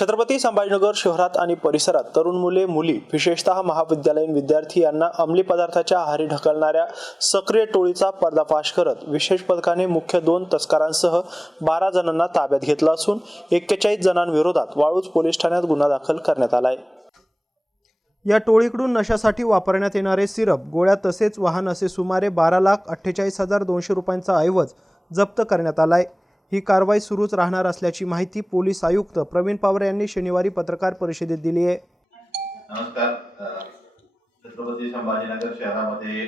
छत्रपती संभाजीनगर शहरात आणि परिसरात तरुण मुले मुली विशेषतः महाविद्यालयीन विद्यार्थी यांना अंमली पदार्थाच्या आहारी ढकलणाऱ्या सक्रिय टोळीचा पर्दाफाश करत विशेष पथकाने मुख्य दोन तस्करांसह बारा जणांना ताब्यात घेतलं असून एक्केचाळीस जणांविरोधात वाळूज पोलीस ठाण्यात गुन्हा दाखल करण्यात आलाय. या टोळीकडून नशासाठी वापरण्यात येणारे सिरप गोळ्या तसेच वाहन असे सुमारे बारा लाख अठ्ठेचाळीस हजार दोनशे रुपयांचा ऐवज जप्त करण्यात आलाय. ही कारवाई सुरूच राहणार असल्याची माहिती पोलीस आयुक्त प्रवीण पवार यांनी शनिवारी पत्रकार परिषदेत दिली आहे. नमस्कार. छत्रपती संभाजीनगर शहरामध्ये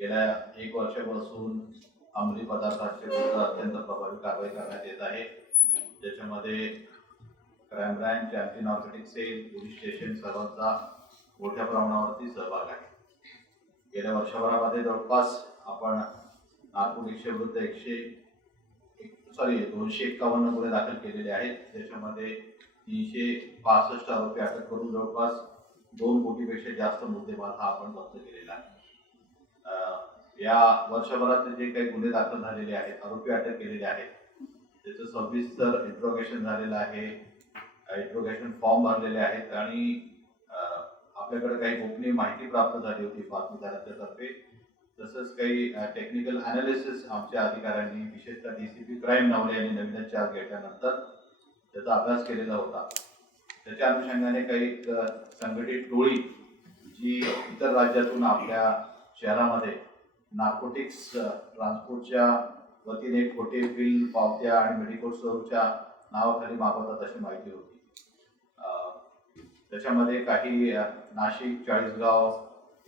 गेल्या एक वर्षापासून अंमली पदार्थांचे विरुद्ध अत्यंत प्रभावी कारवाई करण्यात येत आहे. ज्याच्यामध्ये crime branch anti narcotic cell police station सर्वांचा मोठ्या प्रमाणावरती सहभाग आहे. गेल्या वर्षभरामध्ये जवळपास आपण नार्कोटिक्सच्या विरुद्ध एकशे सॉरी दोनशे एक्कावन्न गुन्हे दाखल केलेले आहेत. त्याच्यामध्ये तीनशे पासष्ट आरोपी अटक करून जवळपास दोन कोटीपेक्षा जास्त मुद्देमाल हा आपण जप्त केलेला आहे. या वर्षभरात जे काही गुन्हे दाखल झालेले आहेत आरोपी अटक केलेले आहेत त्याचं सविस्तर इंट्रोगेशन झालेलं आहे. इंट्रोगेशन फॉर्म भरलेले आहेत आणि आपल्याकडे काही गोपनीय माहिती प्राप्त झाली होती बातमीदारांच्या तर्फे. तसंच काही टेक्निकल अनालिसिस आमच्या अधिकाऱ्यांनी विशेषतः D C P crime Navale यांनी नवीन चार्ज घेतल्यानंतर त्याचा अभ्यास केलेला होता. त्याच्या अनुषंगाने काही संघटित टोळी जी इतर राज्यातून आपल्या शहरामध्ये नार्कोटिक्स ट्रान्सपोर्टच्या वतीने खोटे बिल पावत्या आणि मेडिकल स्टोअरच्या नावाखाली मागवतात अशी माहिती होती. त्याच्यामध्ये काही नाशिक चाळीसगाव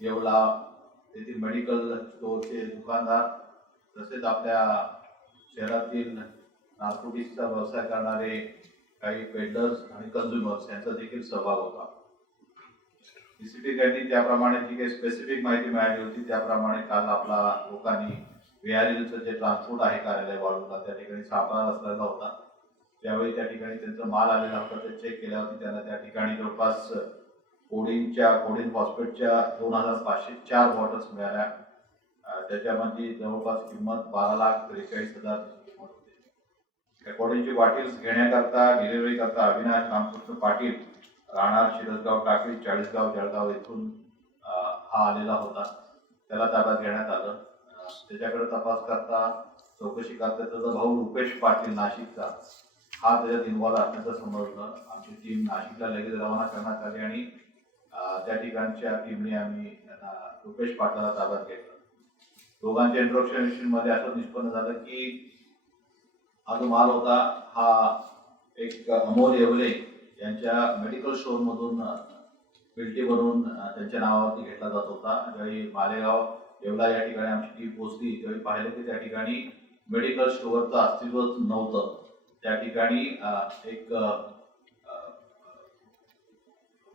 येवला तेथील मेडिकल स्टोअरचे दुकानदार तसेच आपल्या शहरातील नार्कोटिक्सचा व्यवसाय करणारे काही पेडलर्स आणि कन्झ्युमर्स यांचा देखील सहभाग होता. डीसीपी त्याप्रमाणे जी काही स्पेसिफिक माहिती मिळाली होती त्याप्रमाणे काल आपला लोकांनी व्हीआरएलचं जे ट्रान्सपोर्ट आहे कार्यालय वाळूला त्या ठिकाणी सापळा रचलेला होता. त्यावेळी त्या ठिकाणी त्यांचा माल आलेला होता ते चेक केल्यावरती त्यांना त्या ठिकाणी जवळपास कोडिनच्या कोडिन फॉस्फेटच्या दोन हजार पाचशे चार बॉटल्स मिळाल्या. त्याच्यामध्ये जवळपास किंमत बारा लाख त्रेचाळीस हजार किंमत होती. त्या कोडिनची घेण्याकरता डिलिव्हरी करता अविनाश रामकृष्ण पाटील राहणार शिरसगाव टाकळी चाळीसगाव जळगाव येथून हा आलेला होता. त्याला ताब्यात घेण्यात आलं. त्याच्याकडे तपास करता चौकशी करता त्याचा भाऊ रुपेश पाटील नाशिकचा हा त्याच्यात इन्व्हॉल्व असल्याचं समजलं आमची टीम नाशिकला लगेच रवाना करण्यात आली आणि त्या ठिकाणच्या टीमने आम्ही त्यांना रुपेश पाटलाला ताब्यात घेतलं. दोघांच्या इंट्रोडक्शनमध्ये असं निष्पन्न झालं की हा जो माल होता. हा एक अमोल येवले यांच्या मेडिकल स्टोर मधून बिल्टी बनवून त्यांच्या नावावरती घेतला जात होता. ज्यावेळी मालेगाव येवला या ठिकाणी आमची टीम पोहोचली त्यावेळी पाहिलं की त्या ठिकाणी मेडिकल स्टोअरचं अस्तित्वच नव्हतं. त्या ठिकाणी एक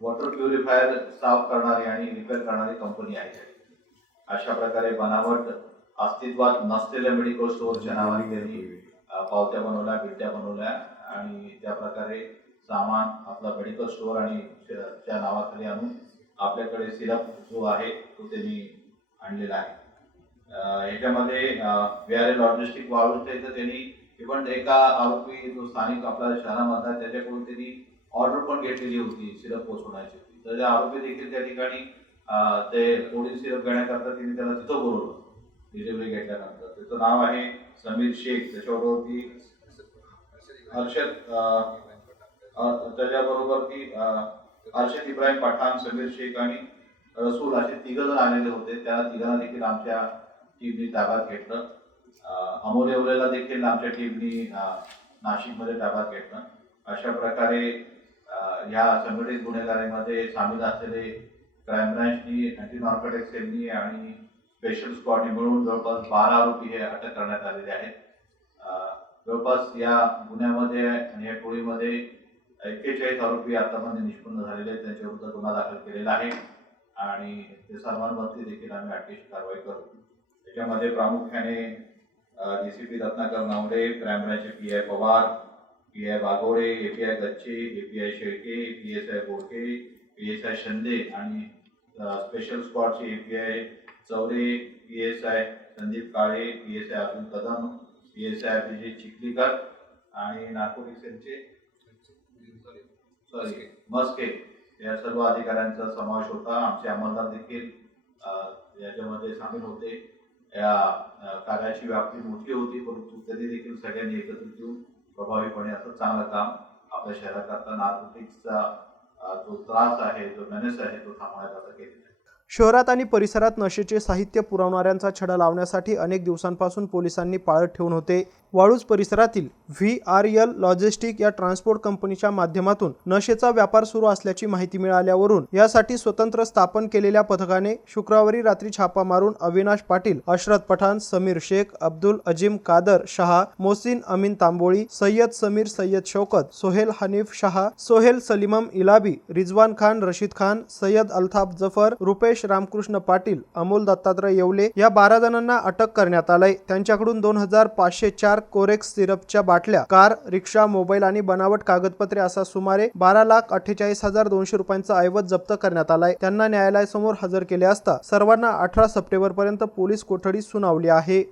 वॉटर प्युरिफायर साफ करणारी आणि रिपेअर करणारी कंपनी आहे. अशा प्रकारे बनावट अस्तित्वात नसलेल्या मेडिकल स्टोअरच्या नावाने त्यांनी पावत्या बनवल्या बिट्ट्या बनवल्या आणि त्या प्रकारे सामान आपला मेडिकल स्टोअर आणि च्या नावाखाली आणून आपल्याकडे सिरप जो आहे तो त्यांनी आणलेला आहे. याच्यामध्ये व्यारे लॉजिस्टिक वाळूच्या इथं त्यांनी इव्हन एका आरोपी जो स्थानिक आपल्या शहरामधला त्याच्याकडून त्यांनी ऑर्डर पण घेतलेली होती सिरप पोचवण्याची होती. तर आरोपी देखील त्या ठिकाणी ते पोलीस सिरप घेण्याकरता तिने त्याला तिथं बोलवलं डिलिव्हरी घेतल्यानंतर. त्याचं नाव आहे समीर शेख. त्याच्याबरोबर ती हर्षद त्याच्याबरोबर ती हर्षद इब्राहिम पठाण समीर शेख आणि रसूल असे तिघ जण आलेले होते. त्या तिघांना देखील आमच्या टीमनी ताब्यात घेतलं. अमोल येवलेला देखील आमच्या टीमनी नाशिकमध्ये ताब्यात घेतलं. अशा प्रकारे या संघटित गुन्हेगारीमध्ये सामील असलेले क्राईम ब्रँचनी अँटी नॉर्कोटिक्स सेलनी आणि स्पेशल स्क्वॉडनी मिळून जवळपास बारा आरोपी हे अटक करण्यात आलेले आहेत. जवळपास या गुन्ह्यामध्ये आणि या टोळीमध्ये एक्केचाळीस आरोपी आतापर्यंत निष्पन्न झालेले आहेत. त्यांच्या विरुद्ध गुन्हा दाखल केलेला आहे आणि ते सर्वांवरती देखील आम्ही अटकेची कारवाई करू. त्याच्यामध्ये प्रामुख्याने D C P Ratnakar Navade crime ब्रांचचे P I Pawar PI I API A I Gacche A P I Shelke PSI S I Borke S I Shinde आणि special स्क्वॉडचे API I Chaure PSI S I Sandeep Kale PSI S I Abdul Kadam PSI S I Abhijit Chikhalikar आणि Nagpur एक्सेलचे sorry Maske. या सर्व अधिकाऱ्यांचा समावेश होता. आमचे अंमलदार देखील याच्यामध्ये सामील होते. या कार्याची व्याप्ती मोठी होती परंतु तरी देखील सगळ्यांनी एकत्रित येऊन प्रभावीपणे असं चांगलं काम आपल्या शहराकरता नार्कोटिक्सचा अ, जो त्रास आहे जो मेनेस आहे तो थांबवण्याकरता केलेला आहे शहरात आणि परिसरात नशेचे साहित्य पुरवणाऱ्यांचा छडा लावण्यासाठी अनेक दिवसांपासून पोलिसांनी पाळत ठेवून होते. वाळूज परिसरातील व्ही आर एल लॉजिस्टिक या ट्रान्सपोर्ट कंपनीच्या माध्यमातून नशेचा व्यापार सुरू असल्याची माहिती मिळाल्यावरून यासाठी स्वतंत्र स्थापन केलेल्या पथकाने शुक्रवारी रात्री छापा मारून अविनाश पाटील अशरत पठाण समीर शेख अब्दुल अजिम कादर शहा मोसिन अमीन तांबोळी सय्यद समीर सय्यद शौकत सोहेल हनीफ शहा सोहेल सलिमम इलाबी रिजवान खान रशीद खान सय्यद अल्ताफ जफर रुपेश रामकृष्ण पाटील अमोल दत्तात्रय येवले या बारा जणांना अटक करण्यात आलंय. त्यांच्याकडून दोन हजार पाचशे चार कोरेक्स सिरपच्या बाटल्या कार रिक्षा मोबाईल आणि बनावट कागदपत्रे असा सुमारे बारा लाख अठ्ठेचाळीस हजार दोनशे रुपयांचा ऐवज जप्त करण्यात आलाय. त्यांना न्यायालयासमोर हजर केले असता सर्वांना अठरा सप्टेंबर पर्यंत पोलीस कोठडी सुनावली आहे.